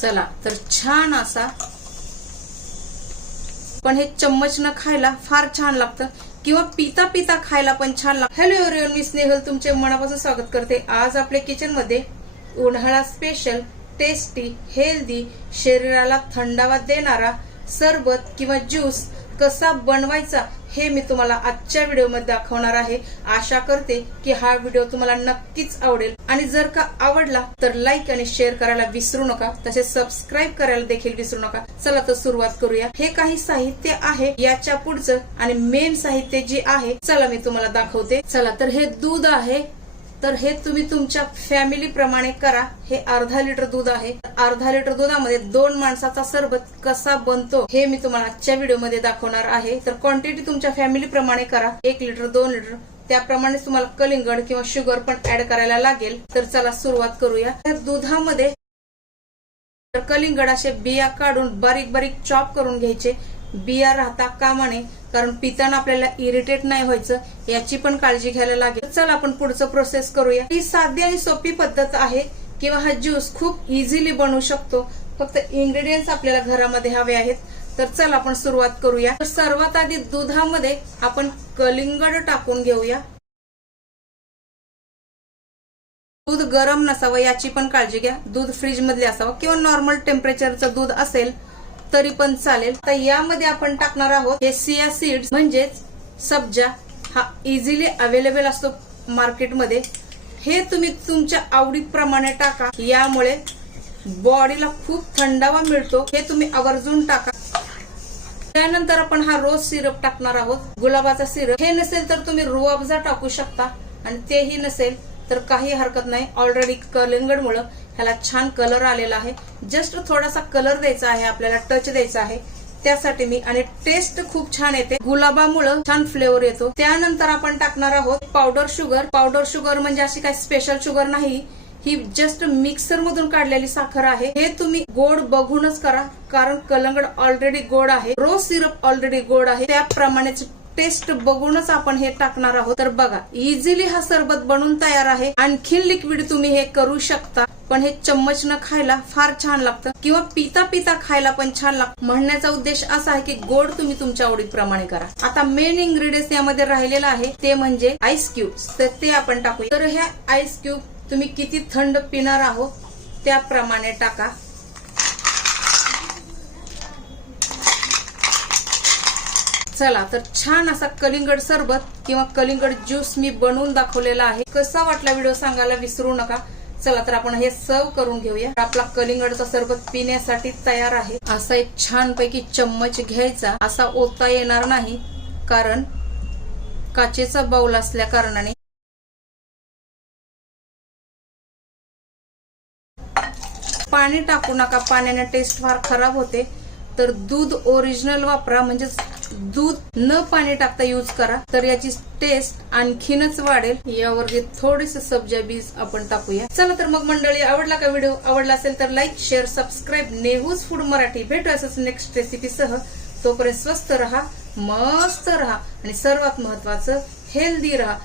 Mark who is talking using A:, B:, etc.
A: चला तर छान असा. पण हे चम्मच न खायला फार छान लागतं. किंवा पिता पिता खायला पण छान लागतं. हॅलो एव्हरीवन मी स्नेहल तुमचे मनापासून स्वागत करते. आज आपल्या किचनमध्ये उन्हाळा स्पेशल टेस्टी हेल्दी शरीराला थंडावा देणारा सरबत किंवा ज्यूस कसा बनवायचा हे मी तुम्हाला आजच्या व्हिडिओमध्ये दाखवणार आहे. आशा करते की हा व्हिडिओ तुम्हाला नक्कीच आवडेल. आणि जर का आवडला तर लाईक आणि शेअर करायला विसरू नका. तसेच सबस्क्राईब करायला देखील विसरू नका. चला तर सुरुवात करूया. हे काही साहित्य आहे याच्या पुढचं आणि मेन साहित्य जे आहे चला मी तुम्हाला दाखवते. चला तर हे दूध आहे. तर हे तुम्ही तुमच्या फॅमिली प्रमाणे करा. हे अर्धा लिटर दूध आहे. अर्धा लिटर दुधामध्ये दोन माणसाचा सरबत कसा बनतो हे मी तुम्हाला आजच्या व्हिडिओमध्ये दाखवणार आहे. तर क्वांटिटी तुमच्या फॅमिली प्रमाणे करा. एक लिटर दोन लिटर त्याप्रमाणे तुम्हाला कलिंगड किंवा शुगर पण ऍड करायला लागेल. तर चला सुरुवात करूया. तर दुधामध्ये कलिंगड असे बिया काढून बारीक बारीक चॉप करून घ्यायचे. बिया राहता कामाने कारण पिताना आपल्याला इरिटेट नाही व्हायचं याची पण काळजी घ्यायला लागेल. चल आपण पुढचं प्रोसेस करूया. ही साधी आणि सोपी पद्धत आहे किंवा हा ज्यूस खूप इझिली बनवू शकतो. फक्त इन्ग्रेडियंट्स आपल्याला घरामध्ये हवे आहेत. तर चल आपण सुरुवात करूया. तर सर्वात आधी दुधामध्ये आपण कलिंगड टाकून घेऊया. दूध गरम नसावं याची पण काळजी घ्या. दूध फ्रीज मधले असावं किंवा नॉर्मल टेम्परेचरचं दूध असेल तरी पण चालेल. तर यामध्ये आपण टाकणार आहोत हे सिया सीड्स म्हणजेच सब्जा हा इझिली अवेलेबल असतो मार्केटमध्ये. हे तुम्ही तुमच्या आवडीप्रमाणे टाका. यामुळे बॉडीला खूप थंडावा मिळतो. हे तुम्ही आवर्जून टाका. त्यानंतर आपण हा रोज सिरप टाकणार आहोत. गुलाबाचा सिरप. हे नसेल तर तुम्ही रुआबजा टाकू शकता. आणि तेही नसेल तर काही हरकत नाही. ऑलरेडी कलिंगडमुळं ह्याला छान कलर आलेला आहे. जस्ट थोडासा कलर द्यायचा आहे आपल्याला टच द्यायचा आहे. त्यासाठी मी आणि टेस्ट खूप छान येते. गुलाबामुळं छान फ्लेवर येतो. त्यानंतर आपण टाकणार आहोत पावडर शुगर पावडर शुगर म्हणजे अशी काही स्पेशल शुगर नाही. ही जस्ट मिक्सर मधून काढलेली साखर आहे. हे तुम्ही गोड बघूनच करा कारण कलंगड ऑलरेडी गोड आहे. रोज सिरप ऑलरेडी गोड आहे. त्याप्रमाणेच टेस्ट बघूनच आपण हे टाकणार आहोत. तर बघा इझिली हा सरबत बनून तयार आहे. आणखीन लिक्विड तुम्ही हे करू शकता. पण हे चम्मच न खायला फार छान लागतं. किंवा पिता पिता खायला पण छान लागतं. म्हणण्याचा उद्देश असा आहे की गोड तुम्ही तुमच्या आवडीप्रमाणे करा. आता मेन इन्ग्रेडियंट्स यामध्ये राहिलेला आहे ते म्हणजे आईस क्यूब्स तर ते आपण टाकूया. तर ह्या आईस क्यूब तुम्ही किती थंड पिणार आहोत त्याप्रमाणे टाका. चला तर छान असा कलिंगड सरबत किंवा कलिंगड ज्यूस मी बनवून दाखवलेला आहे. कसा वाटला व्हिडिओ सांगायला विसरू नका. चला तर आपण हे सर्व करून घेऊया. आपला कलिंगडचा सरबत पिण्यासाठी तयार आहे. असा एक छान पैकी चम्मच घ्यायचा. असा ओता येणार नाही कारण काचेचा बाऊल असल्या कारणाने. पाणी टाकू नका. पाण्याने टेस्ट फार खराब होते. तर दूध ओरिजिनल वापरा म्हणजे दूध न पाणी टाकता यूज करा तर याची टेस्ट आणखीनच वाढेल. यावरती थोडेसे सब्जा बीज आपण टाकूया. चला तर मग मंडळी आवडला का व्हिडिओ आवडला असेल तर like share subscribe नेहूज food Marathi. भेटू असंच नेक्स्ट रेसिपी सह. तोपर्यंत स्वस्त रहा मस्त रहा. आणि सर्वात महत्वाचं हेल्दी राहा.